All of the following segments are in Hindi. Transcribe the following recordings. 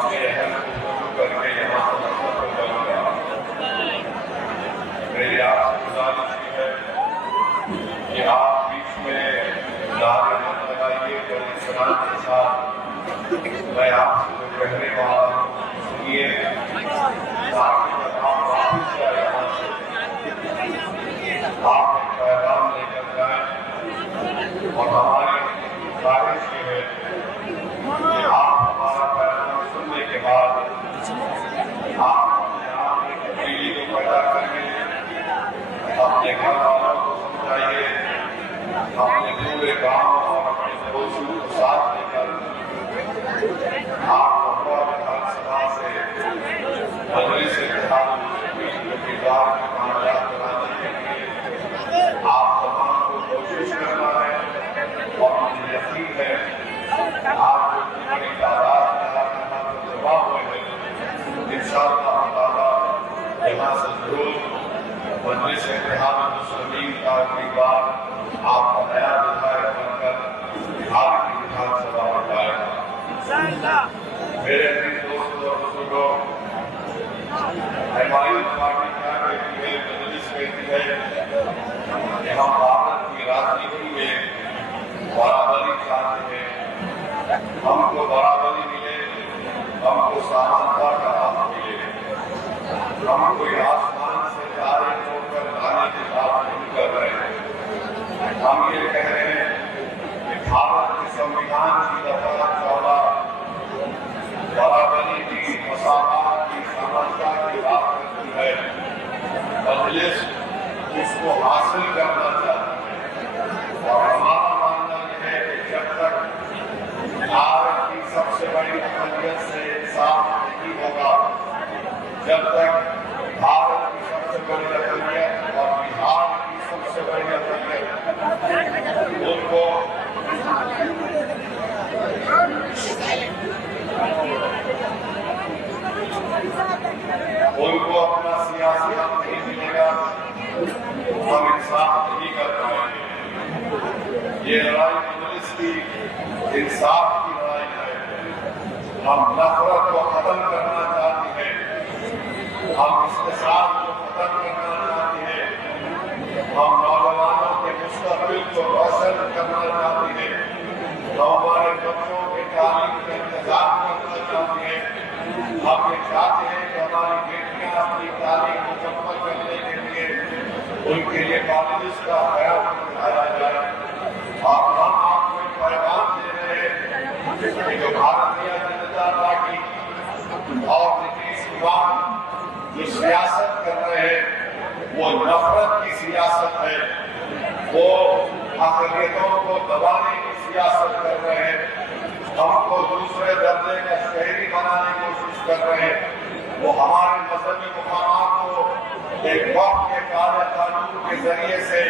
अपने अहम को करके यहाँ पर करूँगा। मेरी आपसे गुजारिश है कि आप बीच में नारे मत लगाइए, बड़े सलाम के साथ मैं आपसे जो कहने वाला हूँ सुनिए, ताकि आप वापस जाए यहाँ से आप एक पैगाम लेकर जाए। और हमारी ख्वाहिश ये है कि आप हमारा पैगाम सुनने के बाद आप अपने आप में तब्दीली को पैदा करिए, अपने घर वालों को समझाइए, अपने पूरे गांव और अपने पड़ोसियों को साथ लेकर आप महुआ विधानसभा से मजलिस इत्तेहाद के किरदार को कामयाब बनाने के लिए आप तमाम को कोशिश करना है। और मुझे यकीन है आप जो बड़ी तादाद में जमा हुए हैं, इंशाअल्लाह ताला यहाँ से जरूर मजलिस इत्तेहाद मुस्लिमीन का एक बार आपका नया विधायक बनकर बिहार की विधानसभा में जाएगा। मेरे अपने दोस्त और बुजुर्गों, हमारी पार्टी क्या कहती है, मजलिस कहती है कि हम भारत की राजनीति में बराबरी चाहते हैं, हमको बराबरी मिले, हमको समानता का हक मिले, हम कोई आसमान से तारे तोड़कर लाने की बात नहीं कर रहे हैं। हम ये कह रहे हैं कि भारत के संविधान की दफा 14 बराबरी की, मसावत की, समानता की बात करती है। मजलिस उसको हासिल करना चाहती है और हमारा मानना यह है कि जब तक भारत की सबसे बड़ी अकलियत से इंसाफ नहीं होगा, जब तक भारत की सबसे बड़ी अकलियत और बिहार की सबसे बड़ी अकलियत उनको अपना सियासी हक नहीं मिलेगा, हम इंसाफ नहीं कर पाएंगे। ये लड़ाई मजलिस की इंसाफ की लड़ाई है। हम नफरत को खत्म करना चाहते हैं, हम इस्तेसाल को खत्म करना चाहते हैं, हम नौजवानों के मुस्तकबिल को रोशन करना चाहते हैं, हमारे बच्चों के तालीम का इंतजाम करना चाहते हैं। हम ये चाहते हैं कि हमारी बेटियां अपनी तालीम मुकम्मल करने के लिए उनके लिए कॉलेज का ख्याल उठाया जाए। और हम आपको एक पैगाम दे रहे हैं कि जो भारतीय जनता पार्टी और नीतीश कुमार जो सियासत कर रहे हैं वो नफरत की सियासत है, वो अक़लियतों को दबाने की सियासत कर रहे हैं, हमको दूसरे दर्जे का शहरी बनाने की कोशिश कर रहे हैं। वो हमारे मजहबी मुकामात को एक वक्त के काले कानून के जरिए से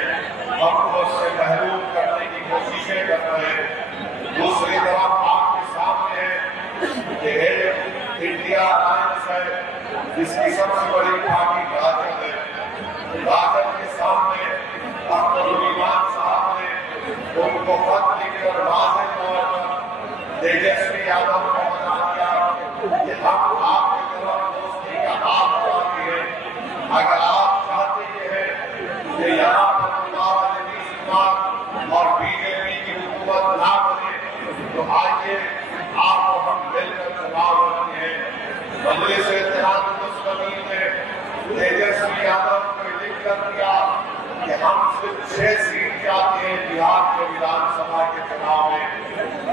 हमको उससे महरूम करने की कोशिशें कर रहे हैं। दूसरी तरफ आपके सामने है कि इंडिया अलायंस है, जिसकी सबसे बड़ी पार्टी राजद है। राजद के सामने अख्तर ईमान साहब ने उनको खत लिखकर वाज़ेह तौर पर तेजस्वी यादव को बता दिया कि हम आपकी तरफ दोस्ती का हाथ बढ़ाते हैं। अगर आप चाहते हैं कि यहाँ पर नीतीश कुमार और बीजेपी की हुकूमत ना बने तो आइए आप और हम मिलकर चुनाव लड़ते हैं। मजलिस इत्तेहाद मुस्लिमीन ने तेजस्वी यादव को लिख कर दिया कि हम सिर्फ 6 सीट चाहते हैं बिहार के विधानसभा के चुनाव में।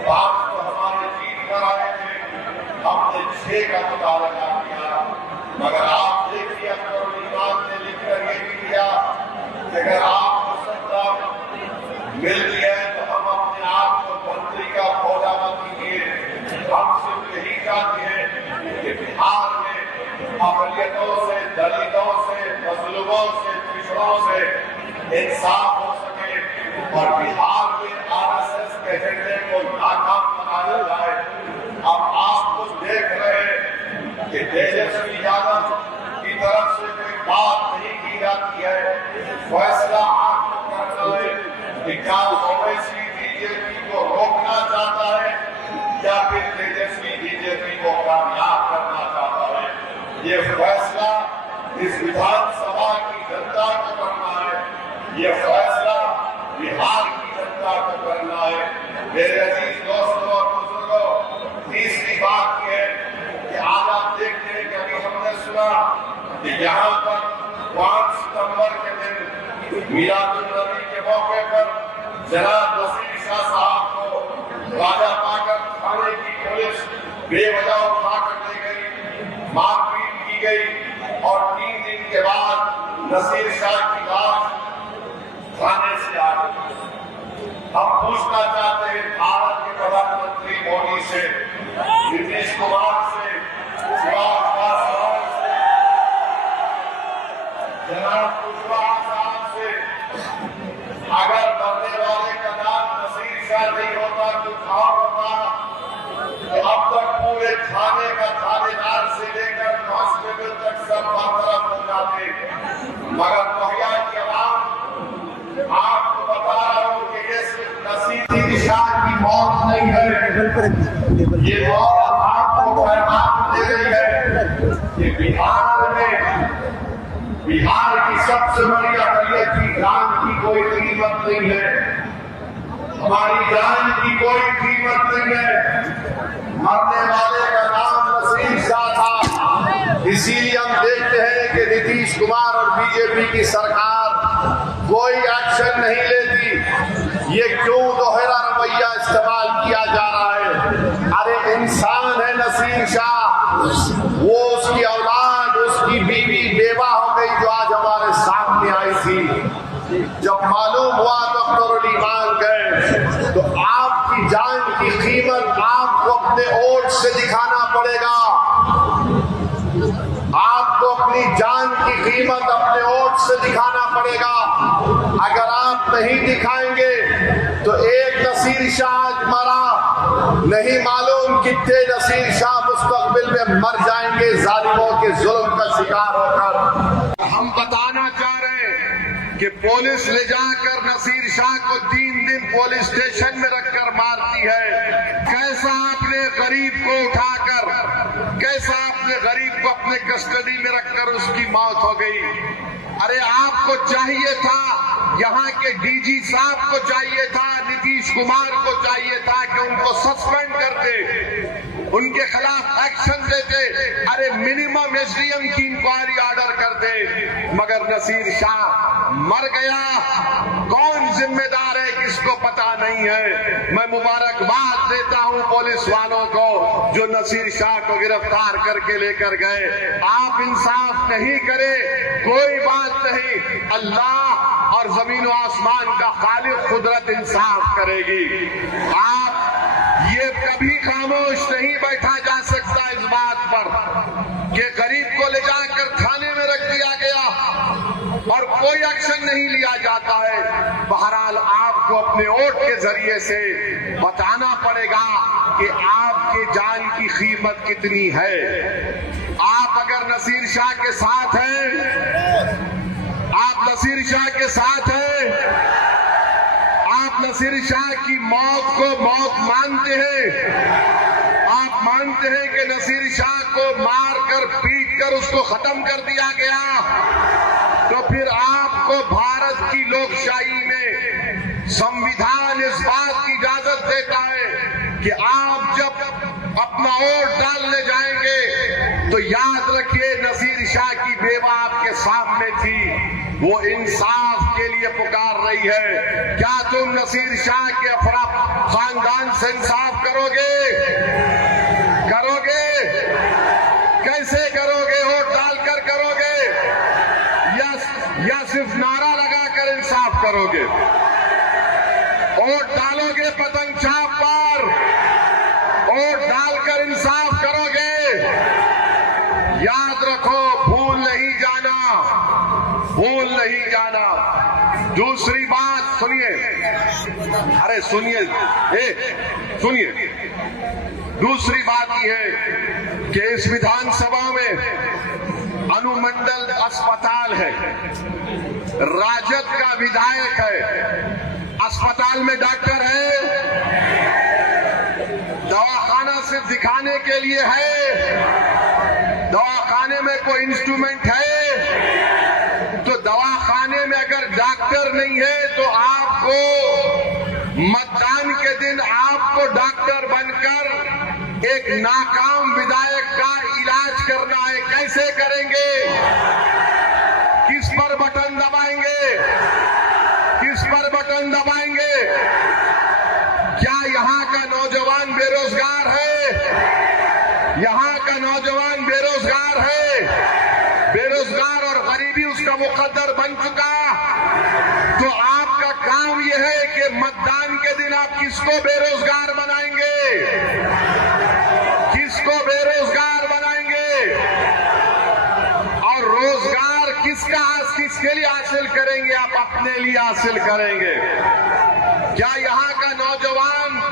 5 तो हमारे जीत कर आए थे, हमने 6 का मुतालबा किया। मगर आप देखिए अख्तर ईमान ने लिखकर ये भी किया कि अगर आपको सत्ता मिल गया है तो हम अपने आप को मंत्री का पौधा मत कीजिए। हम सिर्फ यही चाहते हैं कि बिहार में अक़लियतों से, दलितों से, मजलूमों से, पिछड़ों से इंसाफ हो सके और बिहार में आरएसएस के एजेंडे को नाकाम बनाया जाए। अब आप कुछ देख रहे हैं कि तेजस्वी यादव की तरफ से कोई बात नहीं की जाती है। फैसला आपको करना है कि क्या ओवैसी बीजेपी को रोकना चाहता है या फिर तेजस्वी बीजेपी को कामयाब ये फैसला इस विधानसभा की जनता को करना है, ये फैसला बिहार की जनता को करना है। मेरे अजीज दोस्तों और बुजुर्गों, तीसरी बात यह है कि आज आप देखते हैं कि अभी हमने सुना कि यहाँ पर 5 सितंबर के दिन मिलादुन्नबी के मौके पर जनाब नसीर शाह साहब को राजा पाकर थाने की पुलिस बेवजह उठाकर ले गई, मारपीट की गई और 3 दिन के बाद नसीर शाह की लाश थाने से आ गई। हम पूछना चाहते हैं भारत के प्रधानमंत्री मोदी से, नीतीश कुमार से, शिवराज पासवान से, जनाब कुशवाहा साहब से, अगर मरने वाले का नाम नसीर शाह नहीं होता तो क्या होता? अब तक पूरे थाने का थानेदार से लेकर कांस्टेबल तक सब बरतरफ हो जाते, मगर मुहैया की आवाम आपको बता रहा हूं कि ये सिर्फ नसीर शाह की मौत नहीं है, ये मौत आपको पैगाम दे रही है कि बिहार की सबसे बड़ी अकलियत की जान की कोई कीमत नहीं है, हमारी जान की कोई कीमत नहीं है। मरने वाले का नाम नसीर शाह था, इसीलिए हम देखते हैं कि नीतीश कुमार और बीजेपी की सरकार कोई एक्शन नहीं लेती। ये क्यों दोहरा रवैया इस्तेमाल किया जा रहा है? अरे इंसान है नसीर शाह, वो उसकी औलाद, उसकी बीवी बेवा हो गई जो आज हमारे सामने आई थी। जब मालूम हुआ तो करोड़ी मांग गए। तो आपकी जान की कीमत आपको अपने वोट से दिखाना पड़ेगा, आपको अपनी जान की कीमत अपने वोट से दिखाना पड़ेगा। अगर आप नहीं दिखाएंगे तो एक नसीर शाह आज मरा, नहीं मालूम कितने नसीर शाह मुस्तकबिल में मर जाएंगे जालिमों के जुल्म का शिकार होकर। हम बताना चाह रहे हैं कि पुलिस ले जाकर नसीर शाह को 3 दिन पुलिस स्टेशन में रखकर मारती है। कैसा आपने गरीब को उठाकर, कैसा आपने गरीब को अपने कस्टडी में रखकर उसकी मौत हो गई। अरे आपको चाहिए था, यहाँ के डीजी साहब को चाहिए था, नीतीश कुमार को चाहिए था कि उनको सस्पेंड करते, उनके खिलाफ एक्शन देते, अरे मिनिमम एसडीएम की इंक्वायरी ऑर्डर करते, मगर नसीर शाह मर गया। कौन जिम्मेदार है किसको पता नहीं है। मैं मुबारकबाद देता हूं पुलिस वालों को जो नसीर शाह को गिरफ्तार करके लेकर गए। आप इंसाफ नहीं करे कोई बात नहीं, अल्लाह और जमीन व आसमान का खालिक कुदरत इंसाफ करेगी। आप ये कभी खामोश नहीं बैठा जा सकता इस बात पर कि गरीब को ले जाकर थाने में रख दिया गया और कोई एक्शन नहीं लिया जाता है। बहरहाल आपको अपने वोट के जरिए से बताना पड़ेगा कि आपके जान की कीमत कितनी है। आप अगर नसीर शाह के साथ हैं, आप नसीर शाह के साथ हैं, आप नसीर शाह की मौत को मौत मानते हैं, आप मानते हैं कि नसीर शाह को मारकर पीटकर उसको खत्म कर दिया गया, तो फिर आपको भारत की लोकशाही में संविधान इस बात की इजाजत देता है कि आप जब अपना वोट डालने जाएंगे तो याद रखिए नसीर शाह की बेवा आपके सामने थी, वो इंसाफ के लिए पुकार रही है। क्या तुम नसीर शाह के खानदान से इंसाफ करोगे? करोगे? कैसे करोगे? वोट डालकर करोगे या सिर्फ नारा लगाकर इंसाफ करोगे? वोट डालोगे पतंग छाप पर, वोट डालकर इंसाफ करोगे। याद रखो, भूल नहीं जाना, भूल नहीं जाना। दूसरी बात सुनिए, अरे सुनिए, सुनिए। दूसरी बात यह है कि इस विधानसभा में अनुमंडल अस्पताल है, राजद का विधायक है, अस्पताल में डॉक्टर है, दवाखाना सिर्फ दिखाने के लिए है। दवाखाने में कोई इंस्ट्रूमेंट है? तो दवाखाने में अगर डॉक्टर नहीं है तो आपको मतदान के दिन आपको डॉक्टर बनकर एक नाकाम विधायक का इलाज करना है। कैसे करेंगे? किस पर बटन दबाएंगे? किस पर बटन दबाएंगे? क्या यहाँ का नौजवान बेरोजगार है? यहाँ का नौजवान बेरोजगार है? बेरोजगार और गरीबी उसका मुकद्दर बन चुका। तो आपका काम यह है कि मतदान के दिन आप किसको बेरोजगार बनाएंगे? किसको बेरोजगार बनाएंगे? और रोजगार किसके लिए हासिल करेंगे? आप अपने लिए हासिल करेंगे। क्या यहाँ का नौजवान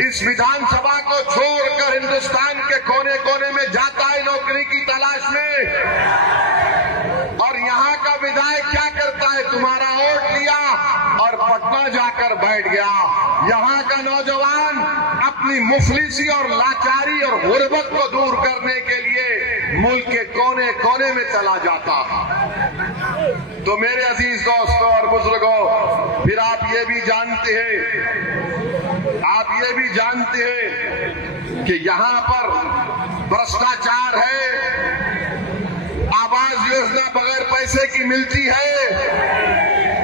इस विधानसभा को छोड़कर हिंदुस्तान के कोने कोने में जाता है नौकरी की तलाश में? और यहाँ का विधायक क्या करता है? तुम्हारा वोट लिया और पटना जाकर बैठ गया। यहाँ का नौजवान अपनी मुफलिसी और लाचारी और गुर्बत को दूर करने के लिए मुल्क के कोने कोने में चला जाता। तो मेरे अजीज दोस्तों और बुजुर्गों, फिर आप ये भी जानते हैं कि यहाँ पर भ्रष्टाचार है। आवास योजना बगैर पैसे की मिलती है,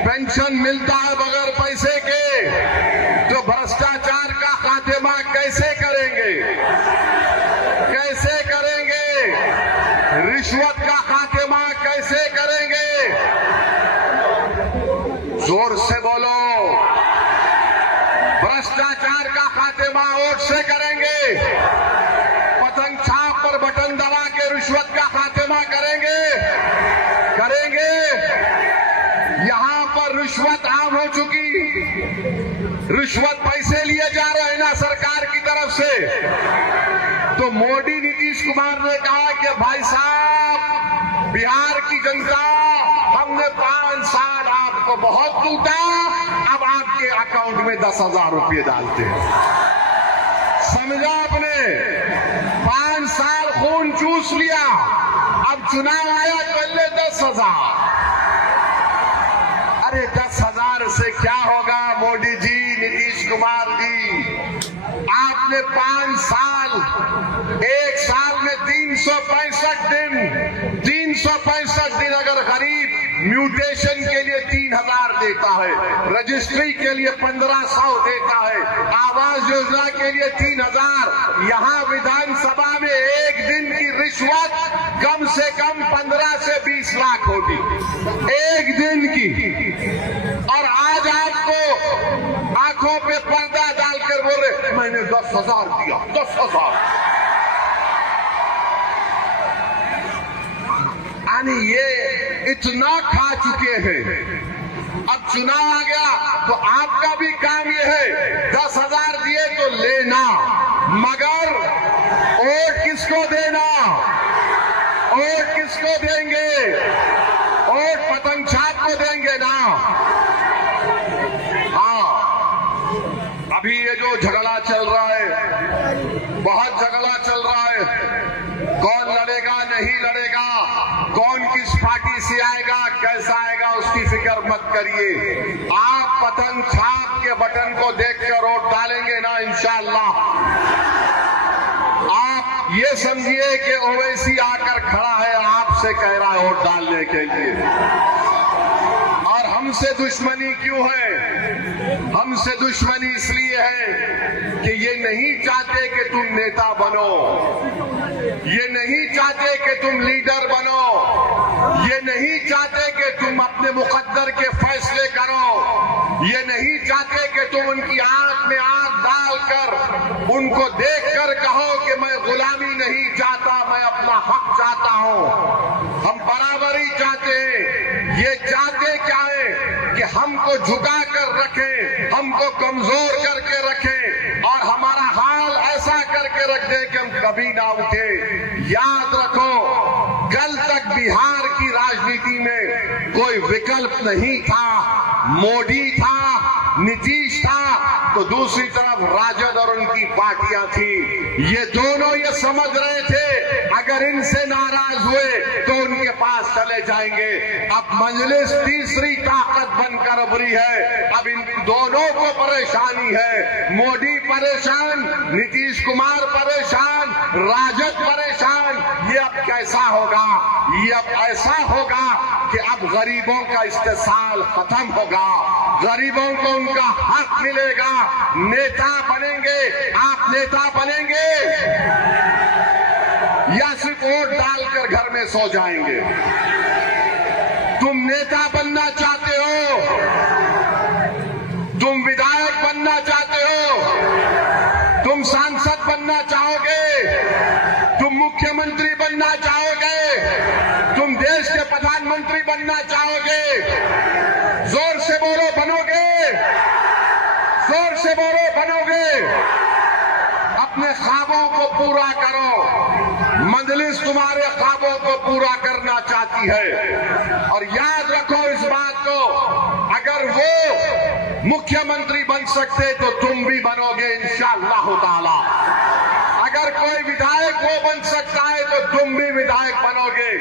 पेंशन मिलता है बगैर पैसे के। तो भ्रष्टाचार का खात्मा कैसे करेंगे? कैसे करेंगे? रिश्वत का खात्मा कैसे करेंगे? जोर से बोलो। भ्रष्टाचार का खात्मा वोट से करेंगे। पतंग छाप पर बटन दबा के रिश्वत का खात्मा करेंगे। यहाँ पर रिश्वत आम हो चुकी। रिश्वत पैसे लिए जा रहे हैं ना सरकार की तरफ से। तो मोदी नीतीश कुमार ने कहा कि भाई साहब, बिहार की जनता, हमने 5 साल आपको बहुत लूटा, अब आपके अकाउंट में 10,000 रुपये डालते हैं। समझा आपने? 5 साल खून चूस लिया, अब चुनाव आया तो ले 10,000। अरे 10,000 से क्या होगा मोदी जी, नीतीश कुमार जी? आपने 5 साल, एक साल में 365 दिन अगर गरीब म्यूटेशन के लिए 3,000 देता है, रजिस्ट्री के लिए 1,500 देता है, आवास योजना के लिए 3,000, यहाँ विधानसभा में एक दिन की रिश्वत कम से कम 15 से 20 लाख होगी, एक दिन की। और आज आपको आंखों पे पर्दा डालकर बोले मैंने 10,000 दिया, 10,000। यानी ये इतना खा चुके हैं। अब चुनाव आ गया तो आपका भी काम ये है, 10,000 दिए तो लेना, मगर वोट किसको देना? वोट किसको देंगे? वोट पतंग छाप को देंगे ना। हाँ, अभी ये जो झगड़ा चल रहा है, बहुत झगड़ा चल रहा है। कौन लड़ेगा नहीं लड़ेगा, कौन किस पार्टी से आएगा, कैसा आएगा, उसकी फिक्र मत करिए। आप पतंग छाप के बटन को देखकर वोट डालेंगे ना इंशाअल्लाह। आप ये समझिए कि ओवैसी आकर खड़ा है, आपसे कह रहा है वोट डालने के लिए। और हमसे दुश्मनी क्यों है? हमसे दुश्मनी इसलिए है कि ये नहीं चाहते कि तुम नेता बनो, ये नहीं चाहते कि तुम लीडर बनो, ये नहीं चाहते कि तुम अपने मुकद्दर के फैसले करो, ये नहीं चाहते कि तुम उनकी आंख में आंख डालकर उनको देखकर कहो कि मैं गुलामी नहीं चाहता, मैं अपना हक चाहता हूं। हम बराबरी चाहते हैं। ये चाहते क्या है कि हमको झुका कर रखें, हमको कमजोर करके रखें और हमारा हाल ऐसा करके रख दें कि हम कभी ना उठे। याद रखो, कल तक बिहार की राजनीति में कोई विकल्प नहीं था। मोदी था, नीतीश था, तो दूसरी तरफ राजद और उनकी पार्टियां थी। ये दोनों ये समझ रहे थे अगर इनसे नाराज हुए तो उनके पास चले जाएंगे। अब मजलिस तीसरी ताकत बनकर उभरी है। अब इन दोनों को परेशानी है। मोदी परेशान, नीतीश कुमार परेशान, राजद परेशान। ये अब कैसा होगा? ये अब ऐसा होगा कि अब गरीबों का इस्तेसाल खत्म होगा, गरीबों को उनका हक मिलेगा। नेता बनेंगे, आप नेता बनेंगे या सिर्फ वोट डालकर घर में सो जाएंगे? तुम नेता बनना चाहते हो? तुम विधायक बनना चाहते हो? तुम सांसद बनना चाहोगे? तुम मुख्यमंत्री बनना चाहोगे? तुम देश के प्रधानमंत्री बनना चाहोगे? जोर से बोलो, बनोगे? जोर से बोलो, बनोगे? अपने ख्वाबों को पूरा करो। मजलिस तुम्हारे ख्वाबों को पूरा करना चाहती है। और याद रखो इस बात को, अगर वो मुख्यमंत्री बन सकते तो तुम भी बनोगे इंशाअल्लाह ताला। अगर कोई विधायक वो बन सकता है तो तुम भी विधायक बनोगे।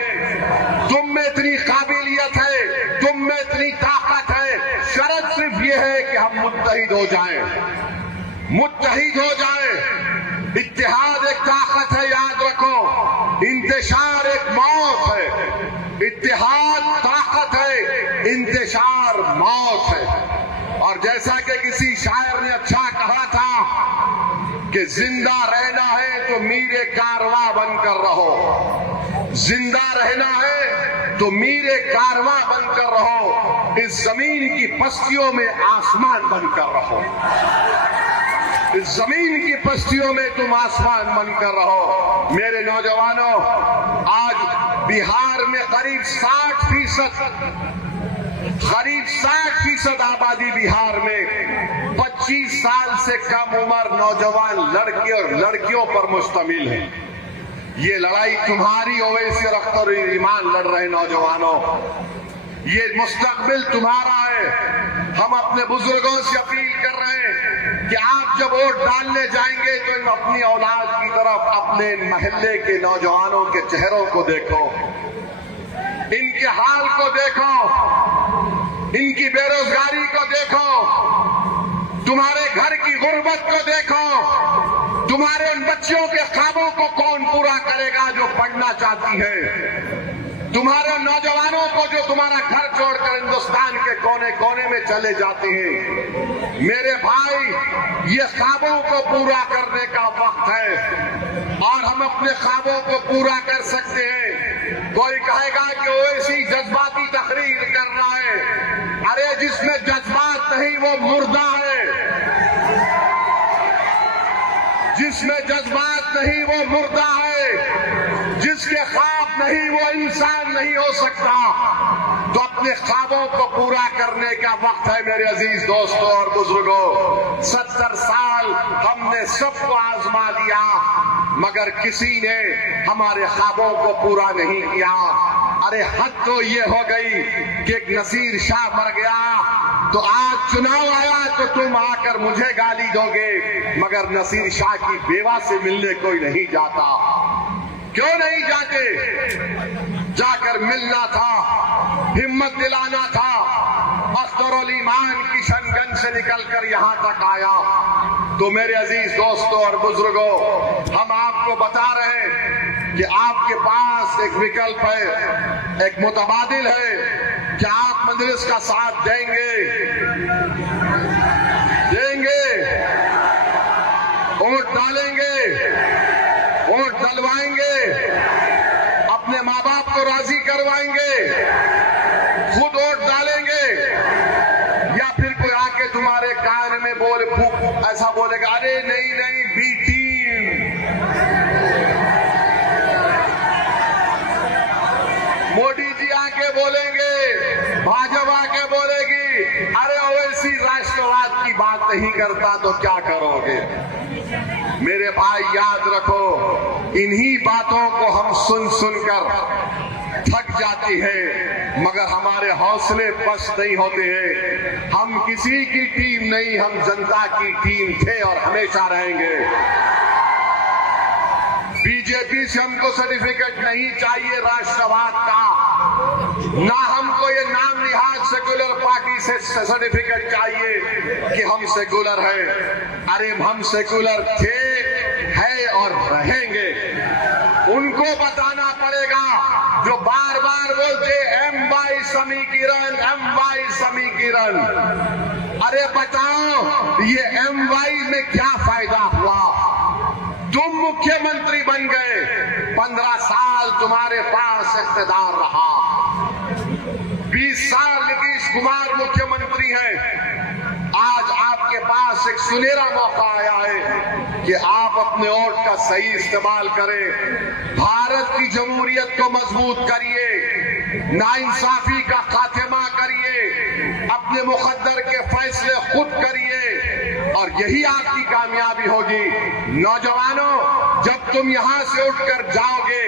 तुम में इतनी काबिलियत है, तुम में इतनी ताकत है। शर्त सिर्फ ये है कि हम मुत्तहिद हो जाएं, मुत्तहिद हो जाएं। इत्तेहाद एक ताकत है, याद रखो। इंतशार एक मौत है। इत्तेहाद ताकत है, इंतशार मौत है। और जैसा कि किसी शायर ने अच्छा कहा था कि जिंदा रहना है तो मीरे कारवां बनकर रहो। जिंदा रहना है तो मीरे कारवां बनकर रहो। इस जमीन की पस्तियों में आसमान बनकर रहो। इस जमीन की पस्तियों में तुम आसमान बनकर रहो। मेरे नौजवानों, आज बिहार में करीब 60% आबादी बिहार में 25 साल से कम उम्र नौजवान लड़के और लड़कियों पर मुश्तमिल है। ये लड़ाई तुम्हारी ओवैसी और अख्तर ईमान लड़ रहे नौजवानों। ये मुस्तकबिल तुम्हारा है। हम अपने बुजुर्गों से अपील कर रहे हैं कि आप जब वोट डालने जाएंगे तो अपनी औलाद की तरफ, अपने महल्ले के नौजवानों के चेहरों को देखो, इनके हाल को देखो, इनकी बेरोजगारी को देखो, तुम्हारे घर की गुर्बत को देखो। तुम्हारे उन बच्चियों के ख्वाबों को कौन पूरा करेगा जो पढ़ना चाहती है? तुम्हारे नौजवानों को जो तुम्हारा घर छोड़कर हिंदुस्तान के कोने कोने में चले जाते हैं। मेरे भाई, ये ख्वाबों को पूरा करने का वक्त है और हम अपने ख्वाबों को पूरा कर सकते हैं। कोई कहेगा कि ओवैसी जज्बाती तकरीर कर रहा है। अरे जिसमें जज्बात नहीं वो मुर्दा है। जिसमें जज्बात नहीं वो मुर्दा है। जिसके ख्वाब नहीं वो इंसान नहीं हो सकता। तो अपने ख्वाबों को पूरा करने का वक्त है मेरे अजीज दोस्तों और बुजुर्गों। 70 साल हमने सबको आजमा लिया मगर किसी ने हमारे ख्वाबों को पूरा नहीं किया। अरे हद तो ये हो गई कि एक नसीर शाह मर गया तो आज चुनाव आया तो तुम आकर मुझे गाली दोगे, मगर नसीर शाह की बेवा से मिलने कोई नहीं जाता। क्यों नहीं जाते? जाकर मिलना था, हिम्मत दिलाना था। अख्तरुल ईमान किशनगंज से निकलकर यहाँ तक आया। तो मेरे अजीज दोस्तों और बुजुर्गों, हम आपको बता रहे हैं कि आपके पास एक विकल्प है, एक मुतबादिल है। क्या आप मजलिस का साथ देंगे? वोट डालेंगे, वोट डलवाएंगे, अपने माँ बाप को राजी करवाएंगे, खुद वोट डालेंगे, या फिर कोई आके तुम्हारे कान में बोले ऐसा बोलेगा, अरे नहीं नहीं बी टीम। मोदी जी आके बोलेंगे, भाजपा आके बोलेगी, अरे ओवैसी राष्ट्रवाद की बात नहीं करता तो क्या करोगे? मेरे भाई याद रखो, इन्हीं बातों को हम सुन सुनकर थक जाते हैं, मगर हमारे हौसले पस्त नहीं होते हैं। हम किसी की टीम नहीं, हम जनता की टीम थे और हमेशा रहेंगे। बीजेपी से हमको सर्टिफिकेट नहीं चाहिए राष्ट्रवाद का, ना हमको ये नाम निहाद सेकुलर पार्टी से सर्टिफिकेट चाहिए कि हम सेकुलर हैं। अरे हम सेकुलर थे, है और रहेंगे। उनको बताना पड़ेगा जो बार बार बोलते एम वाई समीकरण, एम वाई समीकरण। अरे बताओ ये एम वाई में क्या फायदा हुआ? तुम मुख्यमंत्री बन गए, 15 साल तुम्हारे पास इख्तियार रहा, 20 साल नीतीश कुमार मुख्यमंत्री हैं। आज आपके पास एक सुनहरा मौका आया है कि आप अपने वोट का सही इस्तेमाल करें, भारत की जमहूरियत को मजबूत करिए, नाइंसाफी का खात्मा करिए, अपने मुकद्दर के फैसले खुद करिए और यही आपकी कामयाबी होगी। नौजवानों, जब तुम यहां से उठकर जाओगे,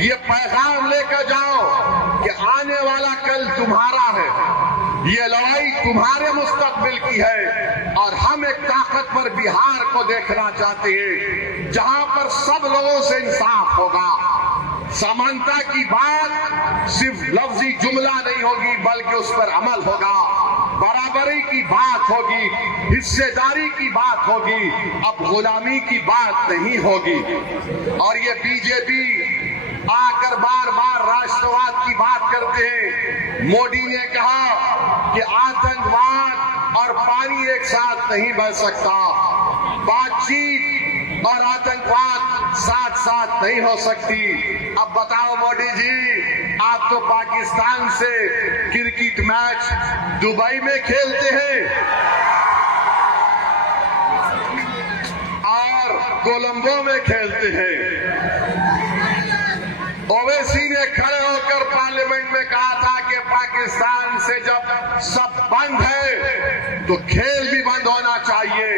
ये पैगाम लेकर जाओ कि आने वाला कल तुम्हारा है, ये लड़ाई तुम्हारे मुस्तकबिल की है और हम एक ताकतवर बिहार को देखना चाहते हैं जहां पर सब लोगों से इंसाफ होगा। समानता की बात सिर्फ लफ्जी जुमला नहीं होगी बल्कि उस पर अमल होगा, बराबरी की बात होगी, हिस्सेदारी की बात होगी, अब गुलामी की बात नहीं होगी। और ये बीजेपी आकर बार बार राष्ट्रवाद की बात करते हैं। मोदी ने कहा कि आतंकवाद और पानी एक साथ नहीं बह सकता, बातचीत और आतंकवाद साथ साथ नहीं हो सकती। अब बताओ मोदी जी, आप तो पाकिस्तान से क्रिकेट मैच दुबई में खेलते हैं और कोलंबो में खेलते हैं। ओवैसी ने खड़े होकर पार्लियामेंट में कहा था कि पाकिस्तान से जब सब बंद है तो खेल भी बंद होना चाहिए।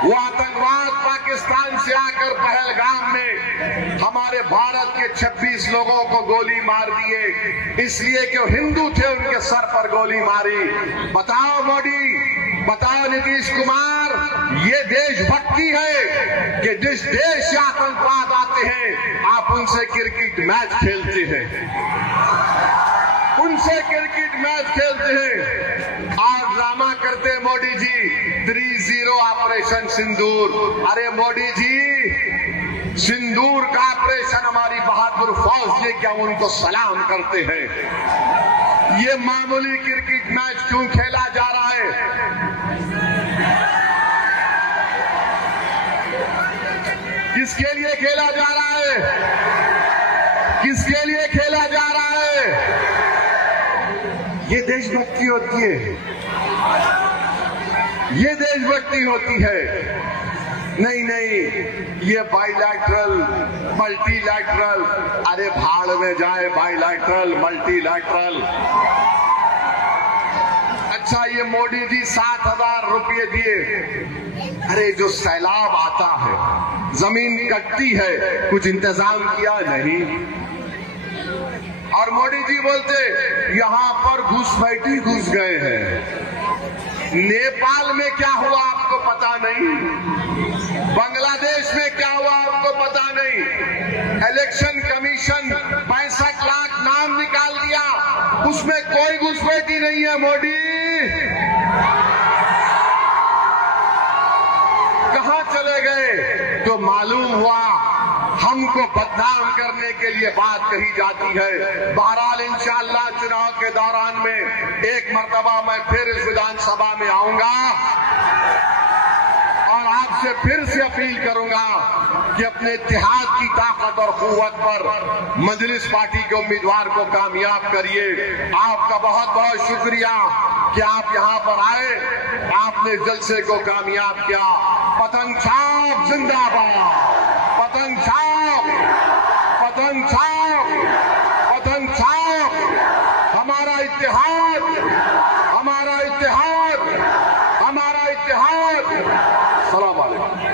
वो आतंकवाद पाकिस्तान से आकर पहलगाम में हमारे भारत के 26 लोगों को गोली मार दिए, इसलिए कि वो हिंदू थे, उनके सर पर गोली मारी। बताओ मोदी, बताओ नीतीश कुमार, ये देशभक्ति है कि जिस देश से आतंकवाद आते हैं आप उनसे क्रिकेट मैच खेलते हैं, उनसे क्रिकेट मैच खेलते हैं। आज ड्रामा करते हैं मोदी जी, 3-0 ऑपरेशन सिंदूर। अरे मोदी जी, सिंदूर का ऑपरेशन हमारी बहादुर फौज ने क्या, उनको सलाम करते हैं। ये मामूली क्रिकेट मैच क्यों खेला जा रहा है? किसके लिए खेला जा रहा है? किसके लिए खेला जा रहा है? ये देशभक्ति होती है, ये देशभक्ति होती है। नहीं नहीं, ये बाइलैटरल, मल्टीलैटरल, अरे भाड़ में जाए बाइलैटरल, मल्टीलैटरल। अच्छा, ये मोदी जी 7,000 रुपये दिए। अरे जो सैलाब आता है, जमीन कटती है, कुछ इंतजाम किया नहीं। और मोदी जी बोलते यहां पर घुसपैठी घुस गए हैं। नेपाल में क्या हुआ आपको पता नहीं, बांग्लादेश में क्या हुआ आपको पता नहीं। इलेक्शन कमीशन 65 लाख नाम निकाल दिया, उसमें कोई घुसपैठी नहीं है। मोदी कहां चले गए? तो मालूम हुआ हमको बदनाम करने के लिए बात कही जाती है। बहरहाल इंशाअल्लाह चुनाव के दौरान में एक मर्तबा मैं फिर इस विधानसभा में आऊंगा और आपसे फिर से अपील करूंगा कि अपने इत्तेहाद की ताकत और कुव्वत पर मजलिस पार्टी के उम्मीदवार को कामयाब करिए। आपका बहुत बहुत शुक्रिया कि आप यहां पर आए, आपने जलसे को कामयाब किया। पतंग छाप जिंदाबाद, पतंग छाप